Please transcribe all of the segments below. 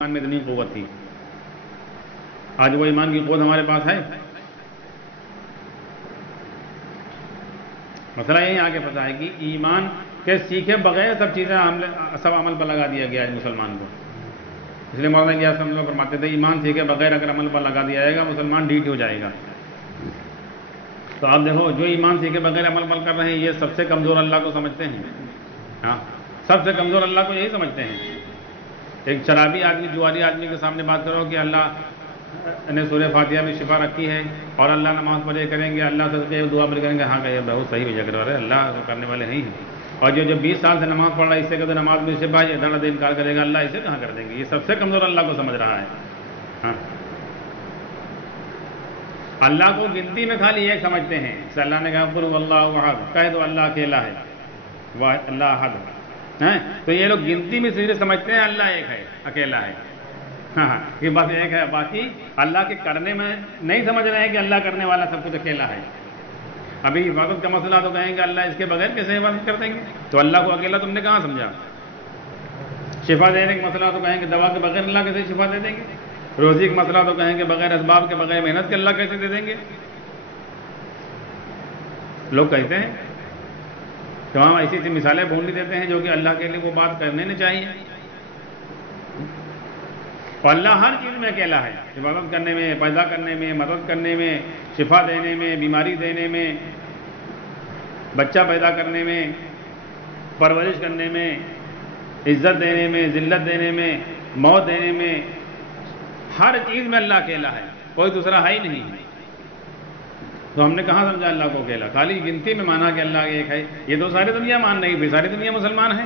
ایمان میں اتنی قوت تھی. آج وہ ایمان کی قوت ہمارے پاس ہے. مسئلہ یہی آگے پتا ہے کہ ایمان کے سیکھے بغیر سب عمل پر لگا دیا گیا ہے مسلمان کو. اس لیے مولانا الیاس صاحب لوگ فرماتے تھے ایمان سیکھے بغیر اگر عمل پر لگا دیا جائے گا مسلمان ڈھیٹ ہو جائے گا. تو آپ دیکھو جو ایمان سیکھے بغیر عمل پر کر رہے ہیں یہ سب سے کمزور اللہ کو سمجھتے ہیں. ہاں، سب سے کمزور اللہ کو یہی سمجھتے ہیں. ایک شرابی آدمی جواری آدمی کے سامنے بات کرو کہ اللہ نے سورہ فاتحہ میں شفا رکھی ہے اور اللہ نماز پڑھے کریں گے، اللہ سے دعا پڑھ کریں گے، ہاں کہ بہت صحیح وجہ کرو رہے اللہ تو کرنے والے نہیں ہیں. اور جو 20 سال سے نماز پڑھ رہا ہے اس سے کہتے نماز میں شفا ہے، دھڑا دے انکار کرے گا، اللہ اسے کہاں کر دیں گے. یہ سب سے کمزور اللہ کو سمجھ رہا ہے. ہاں، اللہ کو گنتی میں خالی ایک سمجھتے ہیں. اللہ نے کہا قل هو اللہ احد، کہہ دو اللہ اکیلا ہے، اللہ احد ہے. تو یہ لوگ گنتی میں سیدھے سمجھتے ہیں اللہ ایک ہے، اکیلا ہے. ہاں، یہ بس ایک ہے، باقی اللہ کے کرنے میں نہیں سمجھ رہے ہیں کہ اللہ کرنے والا سب کچھ اکیلا ہے. ابھی حفاظت کا مسئلہ تو کہیں گے اللہ اس کے بغیر کیسے حفاظت کر دیں گے، تو اللہ کو اکیلا تم نے کہاں سمجھا. شفا دینے کا مسئلہ تو کہیں گے دوا کے بغیر اللہ کیسے شفا دے دیں گے. روزی کا مسئلہ تو کہیں گے بغیر اسباب کے بغیر محنت کے اللہ کیسے دے دیں گے. لوگ کہتے ہیں تمام ایسی ایسی مثالیں ڈھونڈ دیتے ہیں جو کہ اللہ کے لیے وہ بات کرنے نہیں چاہیے. اور اللہ ہر چیز میں اکیلا ہے، عبادت کرنے میں، پیدا کرنے میں، مدد کرنے میں، شفا دینے میں، بیماری دینے میں، بچہ پیدا کرنے میں، پرورش کرنے میں، عزت دینے میں، ذلت دینے میں، موت دینے میں، ہر چیز میں اللہ اکیلا ہے، کوئی دوسرا ہے ہی نہیں. تو ہم نے کہاں سمجھا اللہ کو اکیلا، خالی گنتی میں مانا کہ اللہ ایک ہے. یہ تو ساری دنیا مان رہی ہے، ساری دنیا مسلمان ہے.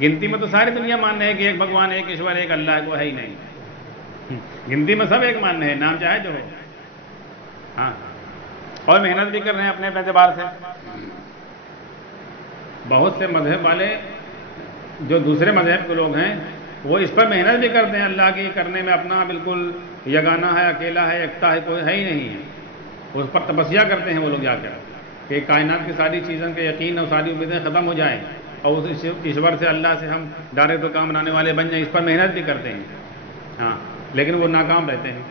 گنتی میں تو ساری دنیا مان رہے ہیں کہ ایک بھگوان، ایک ایشور، ایک اللہ کو ہے ہی نہیں. گنتی میں سب ایک مان رہے ہیں، نام چاہے جو ہو. ہاں، اور محنت بھی کر رہے ہیں اپنے اعتبار سے. بہت سے مذہب والے جو دوسرے مذہب کے لوگ ہیں وہ اس پر محنت بھی کرتے ہیں اللہ کی کرنے میں، اپنا بالکل یگانہ ہے، اکیلا ہے، یکتا ہے، کوئی ہے ہی نہیں ہے. اس پر تپسیا کرتے ہیں وہ لوگ جا کر کہ کائنات کی ساری چیزوں کے یقین اور ساری امیدیں ختم ہو جائیں اور اس ایشور سے، اللہ سے ہم ڈائریکٹ کام بنانے والے بن جائیں. اس پر محنت بھی کرتے ہیں. ہاں، لیکن وہ ناکام رہتے ہیں.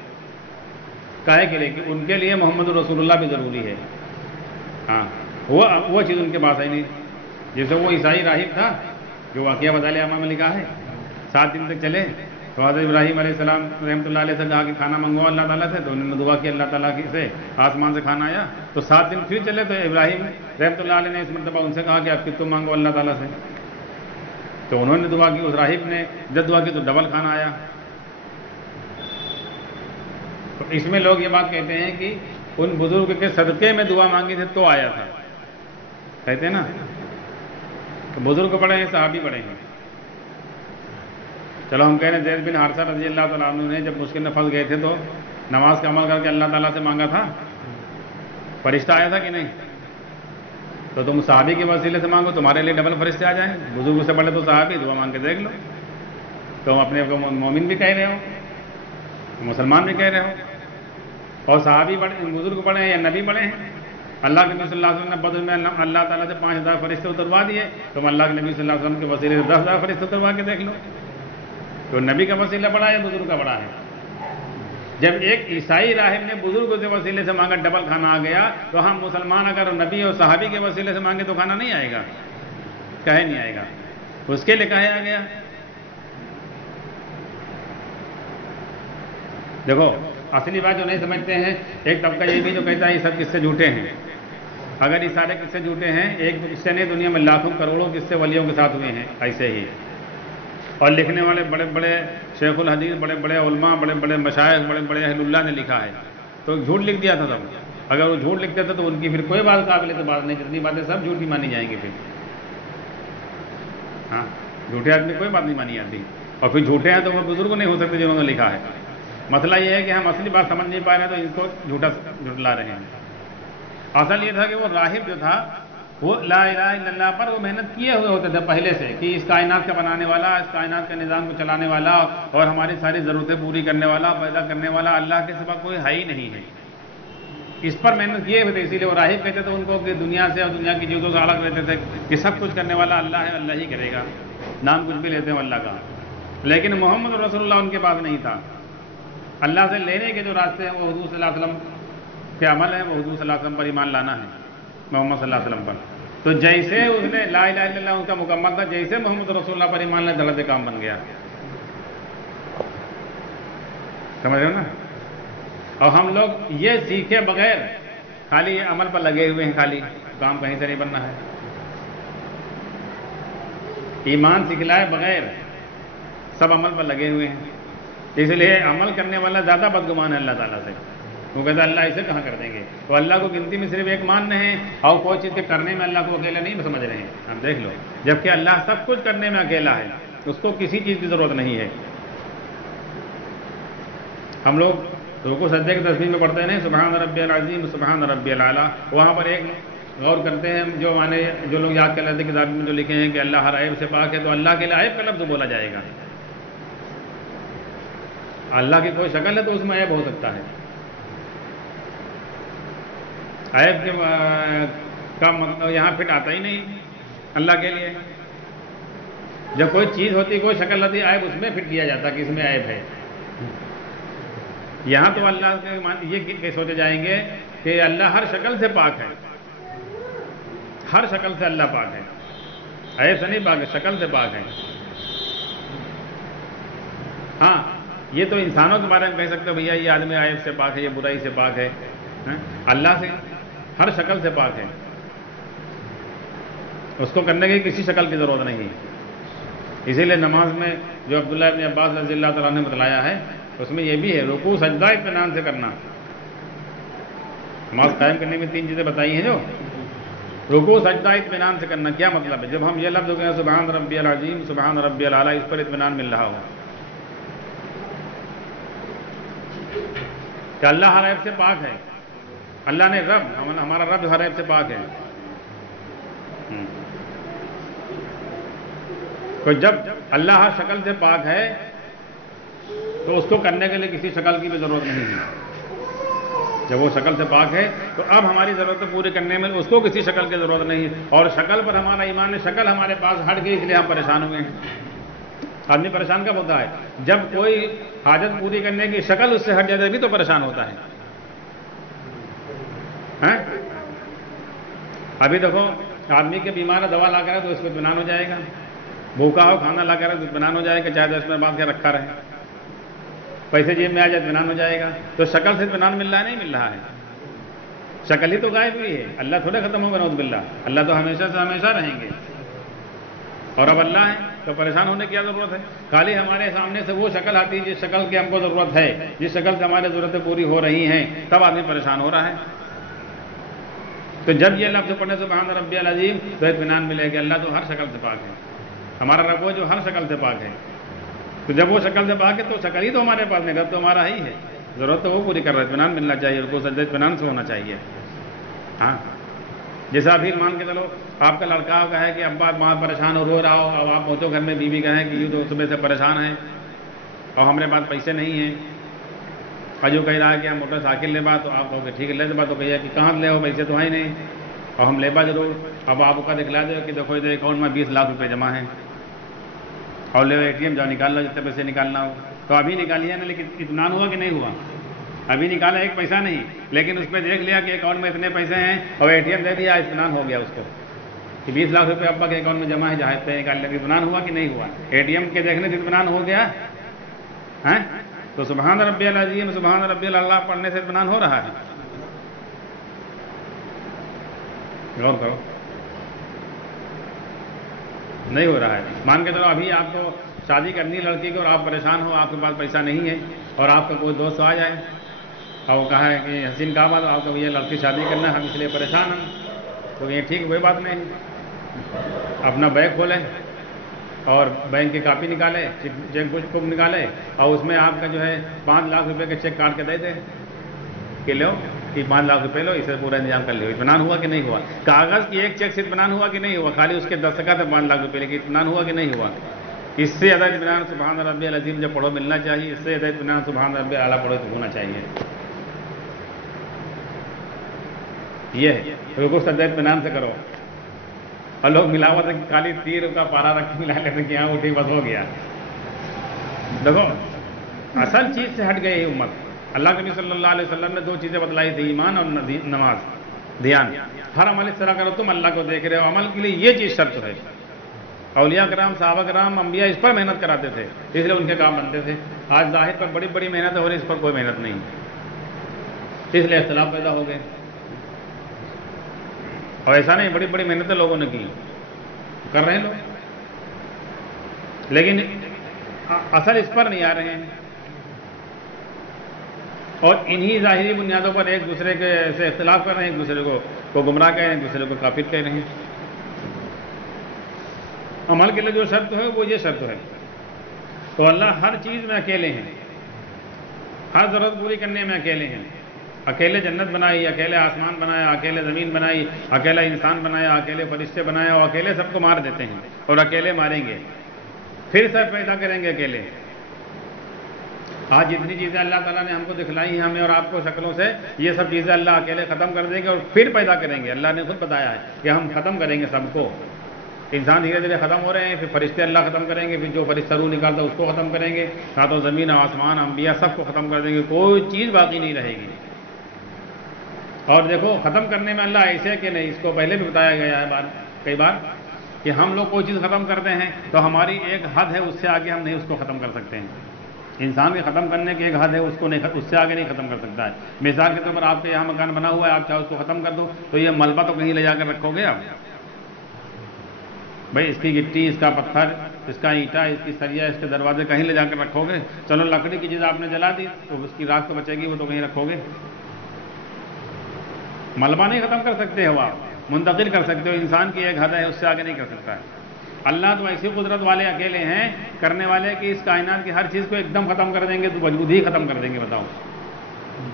کاہے کے لیے کہ ان کے لیے محمد رسول اللہ بھی ضروری ہے. ہاں، وہ چیز ان کے پاس ہے نہیں. جیسے وہ عیسائی راہب تھا جو واقعہ بدالیہ امام میں لکھا ہے، 7 دن تک چلے تو حضرت ابراہیم علیہ السلام رحمۃ اللہ علیہ سے کہا کہ کھانا منگواؤ اللہ تعالیٰ سے، تو انہوں نے دعا کی اللہ تعالیٰ سے، آسمان سے کھانا آیا. تو 7 دن پھر چلے تو ابراہیم رحمۃ اللہ علیہ نے اس مرتبہ ان سے کہا کہ اب تم مانگو اللہ تعالیٰ سے. تو انہوں نے دعا کی، اس راہب نے جب دعا کی تو ڈبل کھانا آیا. تو اس میں لوگ یہ بات کہتے ہیں کہ ان بزرگ کے صدقے میں دعا مانگی تھی تو آیا تھا، کہتے ہیں نا. تو بزرگ پڑے ہیں، صحابی پڑے ہیں. چلو ہم کہہ رہے ہیں زید بن حارثہ رضی اللہ تعالیٰ عنہ نے جب مشکل میں پھنس گئے تھے تو نماز کا عمل کر کے اللہ تعالیٰ سے مانگا تھا، فرشتہ آیا تھا کہ نہیں. تو تم صحابی کے وسیلے سے مانگو، تمہارے لیے ڈبل فرشتے آ جائیں. بزرگ سے پڑھے تو صحابی، دعا مانگ کے دیکھ لو. تم اپنے کو مومن بھی کہہ رہے ہو، مسلمان بھی کہہ رہے ہو. اور صحابی بزرگ پڑھے ہیں یا نبی پڑھے ہیں. اللہ کے نبی صلی اللہ علیہ وسلم نے بدر میں اللہ تعالیٰ سے 5000 فرشتے اتروا دیے. تم اللہ کے نبی صلی اللہ علیہ وسلم کے وسیلے سے 10,000 فرشتے اتروا کے دیکھ لو. تو نبی کا وسیلہ بڑا ہے، بزرگ کا بڑا ہے. جب ایک عیسائی راہب نے بزرگ کے وسیلے سے مانگا ڈبل کھانا آ گیا، تو ہم مسلمان اگر نبی اور صحابی کے وسیلے سے مانگے تو کھانا نہیں آئے گا، کہے نہیں آئے گا. اس کے لیے کہے آ گیا. دیکھو اصلی بات جو نہیں سمجھتے ہیں، ایک طبقہ یہ بھی جو کہتا ہے یہ سب قصے جھوٹے ہیں. اگر یہ سارے قصے جھوٹے ہیں، ایک قصے نہیں دنیا میں لاکھوں کروڑوں قصے ولیوں کے ساتھ ہوئے ہیں ایسے ہی. اور لکھنے والے بڑے بڑے شیخ الحدیث، بڑے بڑے علماء، بڑے بڑے مشائخ، بڑے بڑے اہل اللہ نے لکھا ہے. تو جھوٹ لکھ دیا تھا سب. اگر وہ جھوٹ لکھتے تھے تو ان کی پھر کوئی بات قابل تو بات نہیں، جتنی باتیں سب جھوٹی مانی جائیں گی پھر. ہاں، جھوٹے آدمی کوئی بات نہیں مانی جاتی. اور پھر جھوٹے ہیں تو وہ بزرگ نہیں ہو سکتے جنہوں نے لکھا ہے. مسئلہ یہ ہے کہ ہم اصلی بات سمجھ نہیں پا رہے ہیں تو ان کو جھٹلا رہے ہیں. اصل یہ تھا کہ وہ راہب جو تھا وہ لا الہ الا اللہ پر وہ محنت کیے ہوئے ہوتے تھے پہلے سے کہ اس کائنات کا بنانے والا، اس کائنات کے نظام کو چلانے والا اور ہماری ساری ضرورتیں پوری کرنے والا، پیدا کرنے والا اللہ کے سوا کوئی ہے ہی نہیں ہے. اس پر محنت کیے ہوئے تھے. اسی لیے وہ راہب کہتے تھے ان کو کہ دنیا سے اور دنیا کی چیزوں سے الگ رہتے تھے کہ سب کچھ کرنے والا اللہ ہے، اللہ ہی کرے گا. نام کچھ بھی لیتے ہیں اللہ کا. لیکن محمد رسول اللہ ان کے پاس نہیں تھا۔ اللہ سے لینے کے جو راستے ہیں وہ حضور صلی اللہ علیہ وسلم کے عمل ہیں، وہ حضور صلی اللہ علیہ وسلم پر ایمان لانا ہے، محمد صلی اللہ علیہ وسلم پر۔ تو جیسے اس نے لا الہ الا اللہ ان کا مکمل تھا، جیسے محمد رسول اللہ پر ایمان لانا دھڑے کام بن گیا، سمجھ رہے ہو نا؟ اور ہم لوگ یہ سیکھے بغیر خالی عمل پر لگے ہوئے ہیں، خالی کام کہیں سے نہیں بننا ہے، ایمان سکھلائے بغیر سب عمل پر لگے ہوئے ہیں۔ اس لیے عمل کرنے والا زیادہ بدگمان ہے اللہ تعالیٰ سے، وہ کہتا ہے اللہ اسے کہاں کر دیں گے، تو اللہ کو گنتی میں صرف ایک ماننے ہیں اور کوئی چیز کے کرنے میں اللہ کو اکیلا نہیں سمجھ رہے ہیں، ہم دیکھ لو، جبکہ اللہ سب کچھ کرنے میں اکیلا ہے، اس کو کسی چیز کی ضرورت نہیں ہے۔ ہم لوگ رکوع سجدے کی تسبیح میں پڑھتے ہیں سبحان ربی العظیم سبحان ربی الاعلیٰ، وہاں پر ایک غور کرتے ہیں، جو معنی جو لوگ یاد کر لیتے کتاب میں جو لکھے ہیں کہ اللہ ہر عیب سے پاک ہے، تو اللہ کے لیے عیب کا لفظ بولا جائے گا۔ اللہ کی کوئی شکل ہے تو اس میں عیب ہو سکتا ہے، عیب کے کا مطلب یہاں فٹ آتا ہی نہیں اللہ کے لیے۔ جب کوئی چیز ہوتی کوئی شکل ہوتی عیب اس میں فٹ کیا جاتا کہ اس میں عیب ہے۔ یہاں تو اللہ کے یہ سوچے جائیں گے کہ اللہ ہر شکل سے پاک ہے، ہر شکل سے اللہ پاک ہے، عیب سے نہیں پاک ہے، شکل سے پاک ہے۔ ہاں یہ تو انسانوں کے بارے میں کہہ سکتے ہو بھیا یہ آدمی عیب سے پاک ہے، یہ برائی سے پاک ہے، اللہ سے ہر شکل سے پاک ہے، اس کو کرنے کی کسی شکل کی ضرورت نہیں۔ اسی لیے نماز میں جو عبداللہ ابن عباس رضی اللہ تعالیٰ نے بتلایا ہے اس میں یہ بھی ہے رکوع سجدہ اطمینان سے کرنا۔ نماز قائم کرنے میں 3 چیزیں بتائی ہیں، جو رکوع سجدہ اطمینان سے کرنا۔ کیا مطلب ہے؟ جب ہم یہ لفظ ہو گئے سبحان ربی العظیم سبحان ربی الاعلیٰ، اس پر اطمینان مل رہا ہو کہ اللہ ہر عیب سے پاک ہے، اللہ نے رب ہمارا رب ہر عیب سے پاک ہے۔ تو جب اللہ ہر شکل سے پاک ہے تو اس کو کرنے کے لیے کسی شکل کی بھی ضرورت نہیں ہے۔ جب وہ شکل سے پاک ہے تو اب ہماری ضرورتیں پوری کرنے میں اس کو کسی شکل کی ضرورت نہیں ہے، اور شکل پر ہمارا ایمان ہے، شکل ہمارے پاس ہٹ گئی اس لیے ہم پریشان ہوئے ہیں۔ آدمی پریشان کب ہوتا ہے؟ جب کوئی حاجت پوری کرنے کی شکل اس سے ہٹ جاتی ہے بھی تو پریشان ہوتا ہے۔ ابھی دیکھو آدمی کے بیمار ہے، دوا لا کر تو اس کو اطمینان ہو جائے گا، بھوکا ہو کھانا لا کر تو اطمینان ہو جائے گا، چاہے 10 منٹ بعد کے رکھا رہے، پیسے جیب میں آ جائے اطمینان ہو جائے گا۔ تو شکل سے اطمینان مل رہا ہے؟ نہیں مل رہا ہے، شکل ہی تو غائب ہوئی ہے، اللہ تھوڑے ختم ہوگا نعوذ باللہ، اللہ تو ہمیشہ سے ہمیشہ رہیں گے، اور اب اللہ ہے تو پریشان ہونے کی کیا ضرورت ہے؟ خالی ہمارے سامنے سے وہ شکل آتی ہے جس شکل کی ہم کو ضرورت ہے، جس شکل سے ہماری ضرورتیں پوری ہو رہی ہیں، تب آدمی پریشان ہو رہا ہے۔ تو جب یہ لفظ پڑھنے سبحان ربی العظیم تو اطمینان ملے کہ اللہ تو ہر شکل سے پاک ہے، ہمارا رب وہ جو ہر شکل سے پاک ہے۔ تو جب وہ شکل سے پاک ہے تو شکل ہی تو ہمارے پاس نہیں، رب تو ہمارا ہی ہے، ضرورت تو وہ پوری کر رہا ہے، اطمینان ملنا چاہیے، رکوع سجدہ اطمینان سے ہونا چاہیے۔ ہاں جیسا ابھی مان کے چلو آپ کا لڑکا کا ہے کہ ابا وہاں پریشان ہو رو رہا ہو، اب آپ پہنچو گھر میں، بیوی کہیں کہ یوں تو صبح سے پریشان ہیں اور ہمارے پاس پیسے نہیں ہیں، اور جو کہہ رہا ہے کہ ہم موٹر سائیکل لے با، تو آپ کہو کہ ٹھیک ہے لے با، تو کہیے کہ کہاں لے ہو، پیسے تو ہیں نہیں، اور ہم لے با ضرور۔ اب آپ کا دکھلا دو کہ دیکھو ادھر اکاؤنٹ میں 20 لاکھ روپے جمع ہیں، اور لے ATM جاؤ نکال لو جتنے پیسے نکالنا ہو، تو ابھی نکالیے نا، لیکن اطمینان ہوا کہ نہیں ہوا؟ ابھی نکالا ایک پیسہ نہیں، لیکن اس پہ دیکھ لیا کہ اکاؤنٹ میں اتنے پیسے ہیں اور ATM دے دیا، اطمینان ہو گیا اس کو کہ 20 لاکھ روپے ابا کے اکاؤنٹ میں جمع ہے، جہاز پہ نکال لیا، اطمینان ہوا کہ نہیں ہوا؟ ATM کے دیکھنے سے اطمینان ہو گیا ہے؟ تو سبحان ربی العظیم سبحان ربی الاعلیٰ پڑھنے سے اطمینان ہو رہا ہے؟ غور کرو، نہیں ہو رہا ہے۔ مان کے چلو ابھی آپ کو شادی کرنی ہے لڑکی کو اور آپ پریشان ہو، آپ کے پاس پیسہ نہیں ہے، اور آپ کا کوئی دوست آ جائے اور وہ کہا ہے کہ حسین کہا بات، آپ کو یہ لڑکی شادی کرنا ہے، ہم اس لیے پریشان ہیں، تو یہ ٹھیک کوئی بات نہیں، اپنا بیگ کھولیں اور بینک کی کاپی نکالے، چیک بک نکالے، اور اس میں آپ کا جو ہے 5 لاکھ روپے کا چیک کاٹ کے دے دیں کہ لو کہ 5 لاکھ روپے لو، اسے پورا انتظام کر لو۔ اطمینان ہوا کہ نہیں ہوا؟ کاغذ کی ایک چیک سے اطمینان ہوا کہ نہیں ہوا؟ خالی اس کے دستخط ہے 5 لاکھ روپے، لیکن اطمینان ہوا کہ نہیں ہوا؟ اس سے زیادہ اطمینان سبحان ربی العظیم جب پڑھو ملنا چاہیے، اس سے زیادہ اطمینان سبحان ربی اعلیٰ پڑھو تو ہونا چاہیے۔ یہ ہے رکوع سجدہ اطمینان سے کرو، اور لوگ ملاوٹ خالی تیر کا پارا رکھ کے ملا لیتے کہ یہاں اٹھی بس ہو گیا، دیکھو اصل چیز سے ہٹ گئی امت. اللہ کے نبی صلی اللہ علیہ وسلم نے 2 چیزیں بتلائی تھی, ایمان اور نماز, دھیان. ہر عمل اس طرح کرو تم اللہ کو دیکھ رہے ہو. عمل کے لیے یہ چیز شرط ہے. اولیاء کرام, صحابہ کرام, انبیاء اس پر محنت کراتے تھے, اس لیے ان کے کام بنتے تھے. آج ظاہر پر بڑی بڑی محنت ہو رہی, اس پر کوئی محنت نہیں, اس لیے اختلاف پیدا ہو گئے. اور ایسا نہیں بڑی بڑی محنتیں لوگوں نے کی, کر رہے ہیں لوگ, لیکن اصل اس پر نہیں آ رہے ہیں. اور انہی ظاہری بنیادوں پر ایک دوسرے کے سے اختلاف کر رہے ہیں, ایک دوسرے کو گمراہ کہہ رہے ہیں, ایک دوسرے کو کافر کہہ رہے ہیں. عمل کے لیے جو شرط ہے وہ یہ شرط ہے. تو اللہ ہر چیز میں اکیلے ہیں, ہر ضرورت پوری کرنے میں اکیلے ہیں. اکیلے جنت بنائی, اکیلے آسمان بنایا, اکیلے زمین بنائی, اکیلا انسان بنایا, اکیلے فرشتے بنایا, اور اکیلے سب کو مار دیتے ہیں اور اکیلے ماریں گے, پھر سب پیدا کریں گے اکیلے. آج جتنی چیزیں اللہ تعالیٰ نے ہم کو دکھلائی ہیں, ہمیں اور آپ کو شکلوں سے, یہ سب چیزیں اللہ اکیلے ختم کر دیں گے اور پھر پیدا کریں گے. اللہ نے خود بتایا ہے کہ ہم ختم کریں گے سب کو. انسان دھیرے دھیرے ختم ہو رہے ہیں, پھر فرشتے اللہ ختم کریں گے, پھر جو فرشتہ روح نکالتا ہے اس کو ختم کریں گے, ساتوں زمین, آسمان, انبیاء سب کو ختم کر دیں گے, کوئی چیز باقی نہیں رہے گی. اور دیکھو ختم کرنے میں اللہ ایسے کہ نہیں, اس کو پہلے بھی بتایا گیا ہے کئی بار کہ ہم لوگ کوئی چیز ختم کرتے ہیں تو ہماری ایک حد ہے, اس سے آگے ہم نہیں اس کو ختم کر سکتے ہیں. انسان کے ختم کرنے کی ایک حد ہے, اس کو نہیں, اس سے آگے نہیں ختم کر سکتا ہے. مثال کے طور پر آپ کے یہاں مکان بنا ہوا ہے, آپ چاہے اس کو ختم کر دو تو یہ ملبہ تو کہیں لے جا کر رکھو گے آپ بھائی, اس کی گٹی, اس کا پتھر, اس کا اینٹا, اس کی سریا, اس کے دروازے کہیں لے جا کر رکھو گے؟ چلو لکڑی کی چیز آپ نے جلا دی تو اس کی راکھ تو بچے گی, وہ تو کہیں رکھو گے. ملبہ نہیں ختم کر سکتے ہو آپ, منتقل کر سکتے ہو. انسان کی ایک حد ہے, اس سے آگے نہیں کر سکتا ہے. اللہ تو ایسی قدرت والے اکیلے ہیں کرنے والے کہ اس کائنات کی ہر چیز کو ایک دم ختم کر دیں گے, تو وجود ہی ختم کر دیں گے. بتاؤ,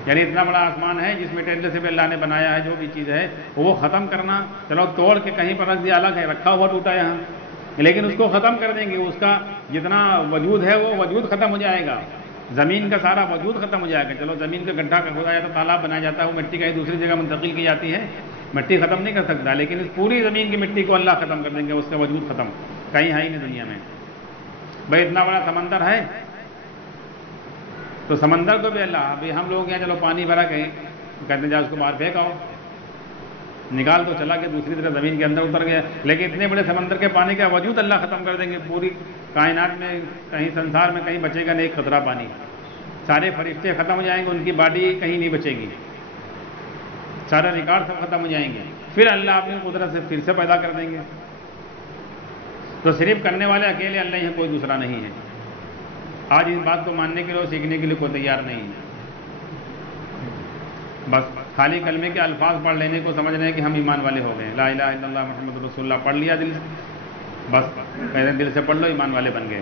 یعنی اتنا بڑا آسمان ہے جس میٹیریل سے بھی اللہ نے بنایا ہے, جو بھی چیز ہے وہ ختم کرنا, چلو توڑ کے کہیں پر رکھ دیا الگ ہے, رکھا ہوا ٹوٹا یہاں, لیکن اس کو ختم کر دیں گے. اس کا جتنا وجود ہے وہ وجود ختم ہو جائے گا. زمین کا سارا وجود ختم ہو جائے گا. چلو زمین کا گڈھا کھودا جاتا ہے, تالاب بنایا جاتا ہے, وہ مٹی کہیں دوسری جگہ منتقل کی جاتی ہے, مٹی ختم نہیں کر سکتا, لیکن اس پوری زمین کی مٹی کو اللہ ختم کر دیں گے, اس کا وجود ختم, کہیں ہے ہی نہیں دنیا میں. بھائی اتنا بڑا سمندر ہے تو سمندر کو بھی اللہ, ابھی ہم لوگ یہاں چلو پانی بھرا کہیں, کہتے ہیں جا اس کو باہر پھینک آؤ, نکال تو چلا گیا دوسری طرف زمین کے اندر اتر گیا, لیکن اتنے بڑے سمندر کے پانی کا وجود اللہ ختم کر دیں گے. پوری کائنات میں کہیں سنسار میں کہیں بچے گا نہیں ایک قطرہ پانی, سارے فرشتے ختم ہو جائیں گے, ان کی باڈی کہیں نہیں بچے گی, سارے ریکارڈ سب ختم ہو جائیں گے. پھر اللہ اپنی قدرت سے پھر سے پیدا کر دیں گے. تو صرف کرنے والے اکیلے اللہ ہی, کوئی دوسرا نہیں ہے. آج اس بات کو ماننے کے لیے اور سیکھنے کے لیے کوئی تیار نہیں ہے. بس خالی کلمے کے الفاظ پڑھ لینے کو سمجھ رہے ہیں کہ ہم ایمان والے ہو گئے, لا الہ الا اللہ محمد رسول اللہ پڑھ لیا دل سے, بس کہہ رہے دل سے پڑھ لو, ایمان والے بن گئے.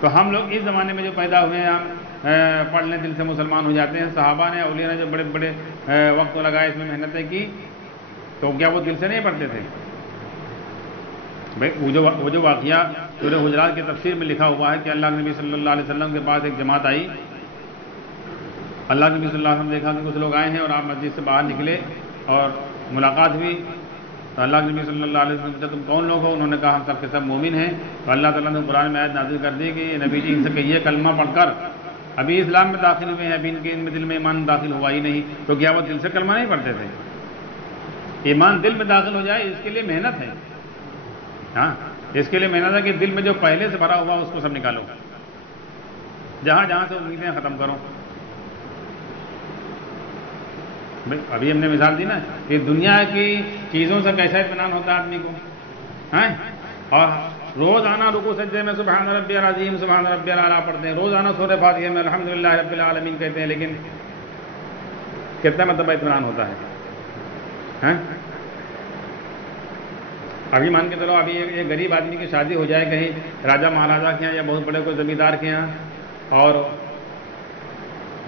تو ہم لوگ اس زمانے میں جو پیدا ہوئے ہیں, ہم پڑھ لیں دل سے مسلمان ہو جاتے ہیں. صحابہ نے, اولیاء نے جو بڑے بڑے وقت لگائے, اس میں محنتیں کی, تو کیا وہ دل سے نہیں پڑھتے تھے؟ بھائی وہ جو واقعہ سورہ حجرات کی تفسیر میں لکھا ہوا ہے کہ اللہ کے نبی صلی اللہ علیہ وسلم کے پاس ایک جماعت آئی. اللہ کے نبی صلی اللہ علیہ وسلم نے دیکھا کہ کچھ لوگ آئے ہیں, اور آپ مسجد سے باہر نکلے اور ملاقات ہوئی. تو اللہ کے نبی صلی اللہ علیہ وسلم نے پوچھا تم کون لوگ ہو؟ انہوں نے کہا ہم سب کے سب مومن ہیں. تو اللہ تعالیٰ نے قرآن میں آیت نازل کر دی کہ نبی جی ان سے کہیے کلمہ پڑھ کر ابھی اسلام میں داخل ہوئے ہیں, ابھی ان میں دل میں ایمان داخل ہوا ہی نہیں. تو کیا وہ دل سے کلمہ نہیں پڑھتے تھے؟ ایمان دل میں داخل ہو جائے اس کے لیے محنت ہے. ہاں, اس کے لیے محنت ہے کہ دل میں جو پہلے سے بھرا ہوا اس کو سب نکالو, جہاں جہاں سے امیدیں ختم کرو. ابھی ہم نے مثال دی نا کہ دنیا کی چیزوں سے کیسا اطمینان ہوتا ہے آدمی کو, اور روزانہ رکوع سجدے میں سبحان ربی العظیم سبحان ربی الاعلیٰ پڑھتے ہیں, روزانہ سورہ فاتحہ میں الحمدللہ رب العالمین کہتے ہیں, لیکن کتنا مرتبہ اطمینان ہوتا ہے؟ ابھی مان کے چلو, ابھی ایک غریب آدمی کی شادی ہو جائے کہیں راجہ مہاراجا کے یہاں یا بہت بڑے کوئی زمیندار کے یہاں, اور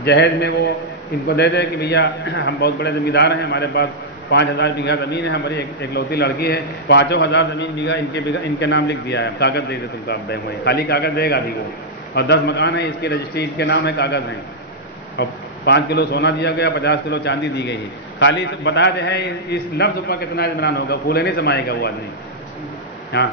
جہیز میں وہ ان کو دے دے کہ بھیا ہم بہت بڑے زمیندار ہیں, ہمارے پاس 5000 بیگھہ زمین ہے, ہماری ایک لوتی لڑکی ہے, 5000 زمین بیگھہ ان کے نام لکھ دیا ہے, کاغذ دے دے تم کو, آپ دیں وہی خالی کاغذ دے گا بھی وہ, اور 10 مکان ہیں, اس کی رجسٹری اس کے نام ہے, کاغذ ہیں, اور 5 کلو سونا دیا گیا, 50 کلو چاندی دی گئی ہے. خالی بتا دے ہے اس لفظ پر کتنا اطمینان ہوگا, پھولے نہیں سمائے گا وہ آدمی. ہاں,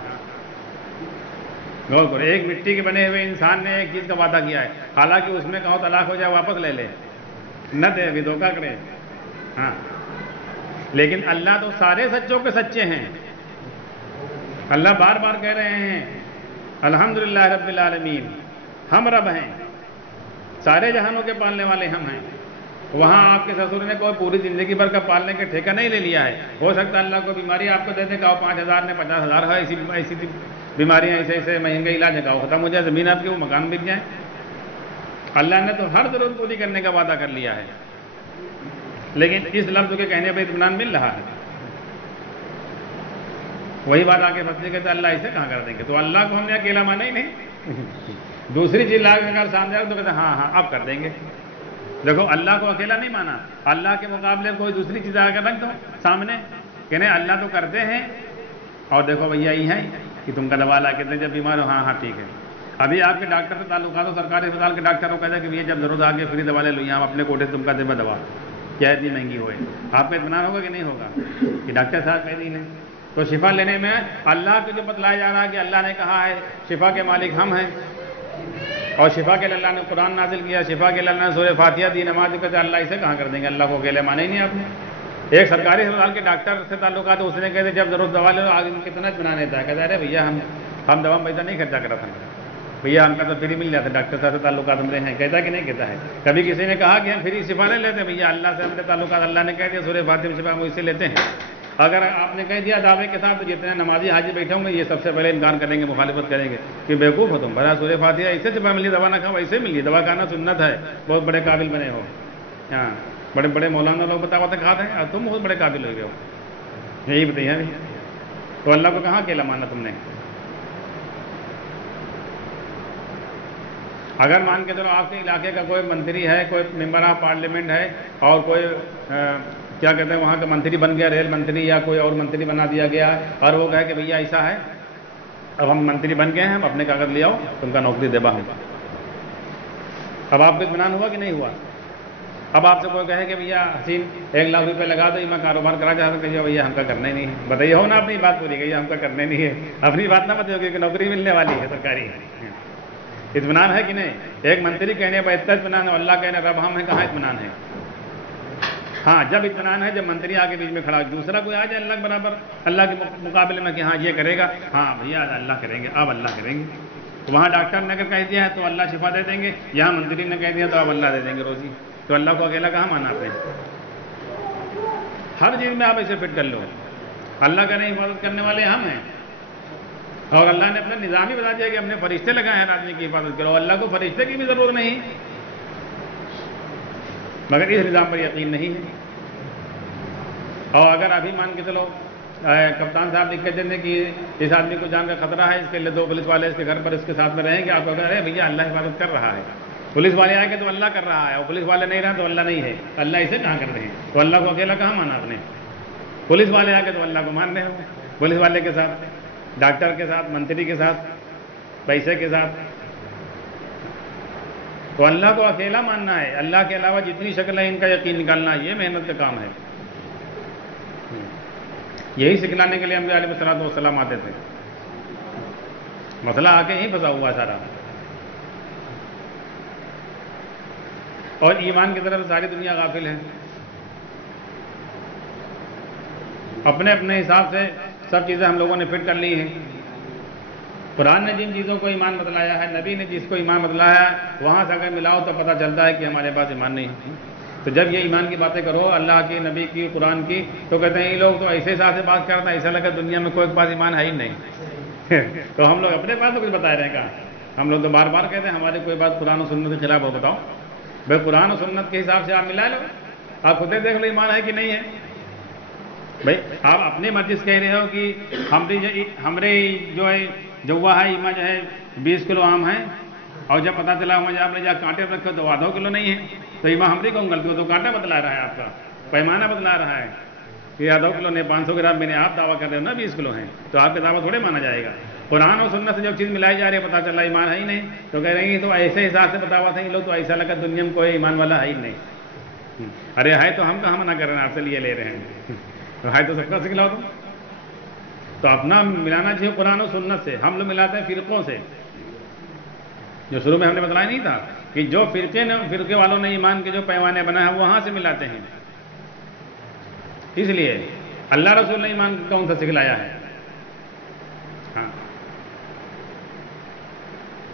غور کرو، ایک مٹی کے بنے ہوئے انسان نے ایک چیز کا وعدہ کیا ہے، حالانکہ اس میں کہو طلاق ہو جائے واپس لے لے، نہ دے، ابھی دھوکہ کرے. ہاں لیکن اللہ تو سارے سچوں کے سچے ہیں. اللہ بار بار کہہ رہے ہیں الحمدللہ رب العالمین، ہم رب ہیں، سارے جہانوں کے پالنے والے ہم ہیں. وہاں آپ کے سسر نے کوئی پوری زندگی بھر کا پالنے کے ٹھیکہ نہیں لے لیا ہے. ہو سکتا ہے اللہ کو بیماری آپ کو دے دے، کہو 5,000 نے 50,000 ہے، ایسی بیماریاں ایسے ایسے مہنگے علاج ہے، کہو ختم ہو جائے، زمین آپ کی وہ مکان بک جائیں. اللہ نے تو ہر ضرورت پوری کرنے کا وعدہ کر لیا ہے، لیکن اس لفظ کے کہنے پہ اطمینان مل رہا ہے. وہی بات آگے پھنسنے کہتے اللہ ایسے کہاں کر دیں گے، تو اللہ کو ہم نے اکیلا مانا ہی نہیں. دوسری چیز لا کر سامنے آئے تو کہتے ہاں ہاں اب کر دیں گے. دیکھو اللہ کو اکیلا نہیں مانا، اللہ کے مقابلے کوئی دوسری چیز آ کر رکھ دو سامنے کہ نہیں اللہ تو کرتے ہیں، اور دیکھو بھیا یہ ہے کہ تم کا دوا لا کے دیں جب بیمار ہو، ہاں ہاں ٹھیک ہے. ابھی آپ کے ڈاکٹر سے تعلقات ہو، سرکاری اسپتال کے ڈاکٹر کو کہتے ہیں کہ یہ جب ضرورت آ کے فری دوا لے لو، یہاں اپنے کوٹے سے تم کا دے دوا، کیا اتنی مہنگی ہوئے، آپ کا اطمینان ہوگا کہ نہیں ہوگا کہ ڈاکٹر صاحب کہہ دیں. تو شفا لینے میں اللہ کو جو بتلایا جا رہا ہے کہ اللہ نے کہا ہے شفا کے مالک ہم ہیں، اور شفا کے لیے اللہ نے قرآن نازل کیا، شفا کے لیے اللہ نے سورہ فاتحہ دی، نماز کہتے اللہ اسے کہاں کر دیں گے، اللہ کو اکیلے مانا ہی نہیں آپ نے. ایک سرکاری اسپتال کے ڈاکٹر سے تعلقات ہے، اس نے کہتے جب ضرورت دوا لے لو، آگے کتنا اطمینان دیتا ہے، کہتا ہے ارے بھیا ہم دوا میں پیسہ نہیں خرچہ کرا تھا، بھیا ہم کا تو فری مل جاتا ہے، ڈاکٹر صاحب سے تعلقات ہمارے ہیں، کہتا کہ نہیں کہتا ہے. کبھی کسی نے کہا کہ ہم فری شفا لے لیتے ہیں، بھیا اللہ سے ہمارے تعلقات، اللہ نے کہہ دیا سورہ فاتحہ میں شفا ہم اس سے لیتے ہیں. اگر آپ نے کہہ دیا دعوے کے ساتھ تو جتنے نمازی حاجی بیٹھے ہوں گے یہ سب سے پہلے انکار کریں گے، مخالفت کریں گے کہ بیوقوف ہو تم، بھلا سورہ فاتحہ ایسے شفا ملی، دوا نہ کھاؤ ایسے ملی، دوا کھانا سنت ہے، بہت بڑے قابل بنے ہو. ہاں بڑے بڑے مولانا لوگ بتاتے کھاتے ہیں اور تم بہت بڑے قابل ہو گئے ہو، یہی بتائیے. تو اللہ کو کہاں اکیلا مانا تم نے؟ اگر مان کے چلو آپ کے علاقے کا کوئی منتری ہے، کوئی ممبر آف پارلیمنٹ ہے، اور کوئی کیا کہتے ہیں وہاں کا منتری بن گیا، ریل منتری یا کوئی اور منتری بنا دیا گیا، اور وہ کہے کہ بھیا ایسا ہے اب ہم منتری بن گئے ہیں، ہم اپنے کاغذ لے آؤ، تم کا نوکری دے با ہم. اب آپ کو اطمینان ہوا کہ نہیں ہوا؟ اب آپ سے کوئی کہے کہ بھیا حسین 1 لاکھ روپے لگا دو، میں کاروبار کرا چاہتا ہوں، کہ بھیا ہم کا کرنا ہی نہیں ہے. بتائیے ہو نا اپنی بات پوری گئی، ہم کا کرنا ہی نہیں ہے، اپنی بات نہ بتائیے کہ نوکری ملنے والی ہے سرکاری. اطمینان ہے کہ نہیں؟ ایک منتری کہنے پر اتنا اطمینان ہے، اللہ کہنے رب ہم ہیں، کہاں اطمینان ہے؟ ہاں جب اطمینان ہے جب منتری آگے بیچ میں کھڑا، دوسرا کوئی آ جائے اللہ کے برابر، اللہ کے مقابلے میں کہ ہاں یہ کرے گا، ہاں بھیا اللہ کریں گے، اب اللہ کریں گے. تو وہاں ڈاکٹر نے اگر کہہ دیا ہے تو اللہ شفا دے دیں گے، یہاں منتری نے کہہ دیا تو اب اللہ دے دیں گے روزی. تو اللہ کو اکیلا کہاں مانا آپ نے؟ ہر چیز میں آپ ایسے فٹ کر لو، اللہ کا نہیں حفاظت کرنے والے ہم ہیں. اور اللہ نے اپنا نظام ہی بتا دیا کہ ہم نے فرشتے لگائے ہیں آدمی کی حفاظت کرو، اللہ کو فرشتے کی بھی ضرورت نہیں، مگر اس نظام پر یقین نہیں ہے. اور اگر ابھی مان کے چلو کپتان صاحب لکھ کے دیں کہ اس آدمی کو جان کا خطرہ ہے، اس کے لیے 2 پولیس والے اس کے گھر پر اس کے ساتھ میں رہیں گے، آپ کو ارے بھیا اللہ حفاظت کر رہا ہے، پولیس والے آئے گے تو اللہ کر رہا ہے، اور پولیس والے نہیں رہے تو اللہ نہیں ہے، اللہ اسے کہاں کر رہے ہیں؟ تو اللہ کو اکیلا کہاں مانا آپ نے؟ پولیس والے آ کے تو اللہ کو مان رہے ہو، پولیس والے کے ساتھ، ڈاکٹر کے ساتھ، منتری کے ساتھ، پیسے کے ساتھ. تو اللہ کو اکیلا ماننا ہے، اللہ کے علاوہ جتنی شکل ہے ان کا یقین نکالنا، یہ محنت کا کام ہے. یہی سکھلانے کے لیے ہم علیہ الصلوۃ والسلام آتے تھے. مسئلہ آ کے ہی پھنسا ہوا سارا. اور ایمان کی طرف ساری دنیا غافل ہے، اپنے اپنے حساب سے سب چیزیں ہم لوگوں نے فٹ کر لی ہیں. قرآن نے جن چیزوں کو ایمان بتلایا ہے، نبی نے جس کو ایمان بتلایا ہے، وہاں سے اگر ملاؤ تو پتہ چلتا ہے کہ ہمارے پاس ایمان نہیں ہے. تو جب یہ ایمان کی باتیں کرو اللہ کی، نبی کی، قرآن کی، تو کہتے ہیں یہ لوگ تو ایسے حساب سے بات کرتے ہیں ایسا لگا دنیا میں کوئی کے پاس ایمان ہے ہی نہیں. تو ہم لوگ اپنے پاس تو کچھ بتا رہے ہیں کہاں؟ ہم لوگ تو بار بار کہتے ہیں ہماری کوئی بات قرآن و سنت کے خلاف ہو بتاؤ. بھائی قرآن و سنت کے حساب سے آپ ملا لو، آپ خود دیکھ لو ایمان ہے کہ نہیں ہے. بھائی آپ اپنے مرضی سے کہہ رہے ہو کہ ہمارے جو ہے جوا ہے ایما جو ہے 20 کلو آم ہے، اور جب پتہ چلا مجھے آپ نے جہاں کانٹے رکھے تو 2 کلو نہیں ہے، تو ایما ہماری کون غلطی ہو؟ تو کانٹا بتلا رہا ہے، آپ کا پیمانہ بتلا رہا ہے کہ 2 کلو نہیں 500 گرام میں نے آپ دعویٰ کر رہے ہو نا 20 کلو ہیں، تو آپ کا دعویٰ تھوڑے مانا جائے گا. قرآن و سنت سے جب چیز ملائی جا رہی ہے پتہ چلا ایمان ہے ہی نہیں، تو کہہ رہے ہیں تو ایسے حساب سے بتاوا تھا یہ لوگ، تو ایسا لگا دنیا میں کوئی ایمان والا ہے ہی نہیں. ارے ہے تو ہم کہاں منع کر رہے ہیں، آپ سے لیے لے رہے ہیں، ہے تو سب کا سکھلاؤ تم. تو اپنا ملانا چاہیے قرآن و سنت سے. ہم لوگ ملاتے ہیں فرقوں سے. جو شروع میں ہم نے بتلایا نہیں تھا کہ جو فرقے والوں نے ایمان کے جو پیمانے بنا ہے وہاں سے ملاتے ہیں. اس لیے اللہ رسول نے ایمان کون سا سکھلایا ہے؟ ہاں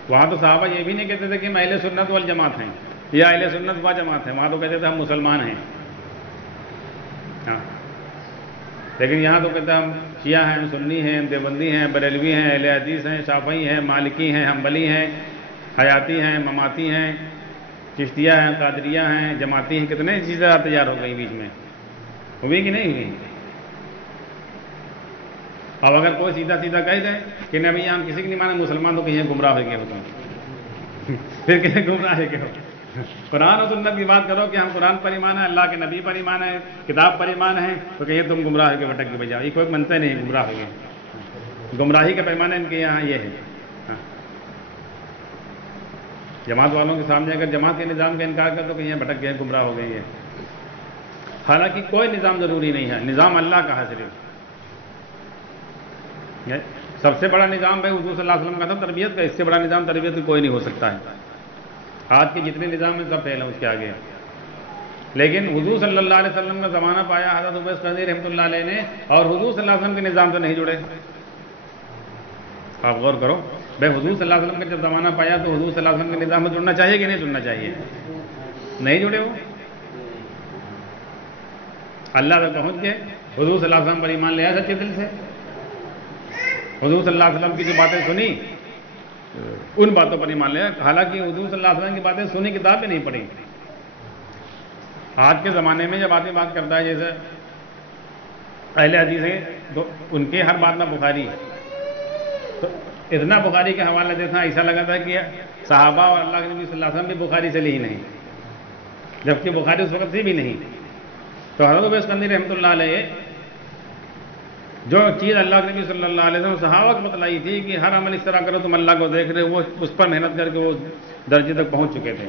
وہاں تو صحابہ یہ بھی نہیں کہتے تھے کہ ہم اہل سنت والجماعت ہیں یا اہل سنت و جماعت ہیں. وہاں تو کہتے تھے ہم مسلمان ہیں. ہاں لیکن یہاں تو کہتے ہیں ہم شیعہ ہیں, ہم سنی ہیں, ہم دیوبندی ہیں, بریلوی ہیں, اہل حدیث ہیں, شافعی ہیں, مالکی ہیں, حنبلی ہیں, حیاتی ہیں, مماتی ہیں, چشتیہ ہیں, قادریہ ہیں, جماعتی ہیں. کتنے چیزیں تیار ہو گئی بیچ میں, ہوئی کہ نہیں ہوئی؟ اب اگر کوئی سیدھا سیدھا کہہ دے کہ نبی ہم کسی کی نہیں مانے مسلمان تو کہیں گمراہ ہو گئے ہوتے ہیں. پھر کہیں گمراہ ہے کہ قرآن و سنت کی بات کرو کہ ہم قرآن پر ایمان ہے, اللہ کے نبی پر ایمان ہے, کتاب پر ایمان ہے, تو کہیں تم گمراہ ہو کے بھٹک کے بجاؤ. یہ کوئی منتے نہیں گمراہ ہو گئے. گمراہی کا پیمانہ ان کے یہاں یہ ہے. جماعت والوں کے سامنے اگر جماعت کے نظام کا انکار کر تو کہیں بھٹک گئے, گمراہ ہو گئے. حالانکہ کوئی نظام ضروری نہیں ہے, نظام اللہ کا ہے صرف. سب سے بڑا نظام بھائی حضور صلی اللہ علیہ وسلم کا تھا تربیت کا. اس سے بڑا نظام تربیت کا کوئی نہیں ہو سکتا ہے. آج کے جتنے نظام ہیں سب فیل ہیں اس کے آگے. لیکن حضور صلی اللہ علیہ وسلم کا زمانہ پایا حضرت اویس قرنی رحمۃ اللہ علیہ نے, اور حضور صلی اللہ علیہ وسلم کے نظام سے نہیں جڑے. آپ غور کرو بھائی, حضور صلی اللہ علیہ وسلم کا جب زمانہ پایا تو حضور صلی اللہ علیہ وسلم کے نظام میں جڑنا چاہیے کہ نہیں جڑنا چاہیے؟ نہیں جڑے. وہ اللہ تک پہنچ گئے, حضور صلی اللہ علیہ وسلم پر ایمان لیا سچے دل سے, حضور صلی اللہ علیہ وسلم کی جو باتیں سنی ان باتوں پر ایمان لیا. حالانکہ حضور صلی اللہ علیہ وسلم کی باتیں سنی, کتاب بھی نہیں پڑھی. آج کے زمانے میں جب آدمی بات کرتا ہے جیسے اہل حدیث ہیں تو ان کے ہر بات میں بخاری ہے, تو اتنا بخاری کے حوالے دیتا ایسا لگا تھا کہ صحابہ اور اللہ کے نبی صلی اللہ علیہ وسلم بھی بخاری سے لی ہی نہیں, جبکہ بخاری اس وقت سے بھی نہیں. تو حضرت اویس قرنی رحمۃ اللہ علیہ جو چیز اللہ کے نبی صلی اللہ علیہ وسلم صحابہ کو بتلائی تھی کہ ہر عمل اس طرح کرو تم اللہ کو دیکھ رہے, وہ اس پر محنت کر کے وہ درجے تک پہنچ چکے تھے.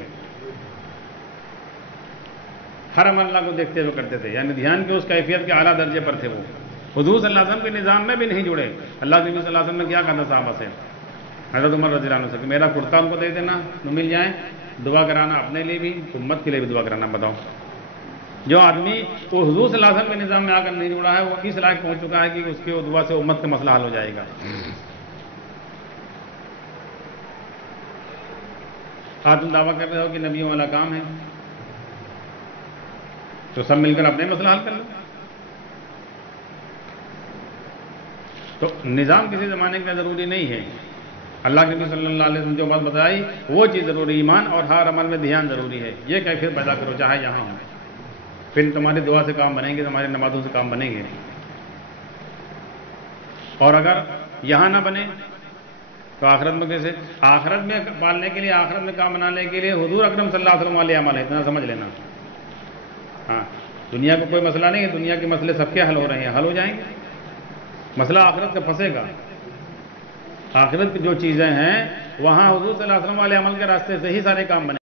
ہر عمل اللہ کو دیکھتے ہوئے کرتے تھے, یعنی دھیان کے اس کیفیت کے اعلیٰ درجے پر تھے. وہ حضور صلی اللہ علیہ وسلم کے نظام میں بھی نہیں جڑے. اللہ کے نبی صلی اللہ علیہ وسلم نے کیا کہا تھا صحابہ سے, حضرت عمر رضی اللہ عنہ سے, کہ میرا کرتا ان کو دے دینا تو مل جائیں, دعا کرانا اپنے لیے بھی, امت کے لیے بھی دعا کرانا. بتاؤ جو آدمی وہ حضور صلی اللہ علیہ وسلم کے نظام میں آ کر نہیں جڑا ہے وہ کس لائق پہنچ چکا ہے کہ اس کی دعا سے امت کا مسئلہ حل ہو جائے گا. آج تم دعویٰ کر رہے ہو کہ نبیوں والا کام ہے, تو سب مل کر اپنے مسئلہ حل کر لو. تو نظام کسی زمانے کا ضروری نہیں ہے. اللہ کے نبی صلی اللہ علیہ وسلم جو بات بتائی وہ چیز ضروری, ایمان اور ہر عمل میں دھیان ضروری ہے. یہ کیفیت پیدا کرو چاہے یہاں ہو, پھر تمہاری دعا سے کام بنیں گے, تمہاری نمازوں سے کام بنیں گے. اور اگر یہاں نہ بنے تو آخرت میں کیسے؟ آخرت میں پالنے کے لیے, آخرت میں کام بنانے کے لیے حضور اکرم صلی اللہ علیہ وسلم والے عمل ہے, اتنا سمجھ لینا. ہاں دنیا کو کوئی مسئلہ نہیں ہے, دنیا کے مسئلے سب کے حل ہو رہے ہیں, حل ہو جائیں گے. مسئلہ آخرت کا پھنسے گا. آخرت کی جو چیزیں ہیں وہاں حضور صلی اللہ علیہ وسلم والے عمل کے راستے سے ہی سارے کام بنے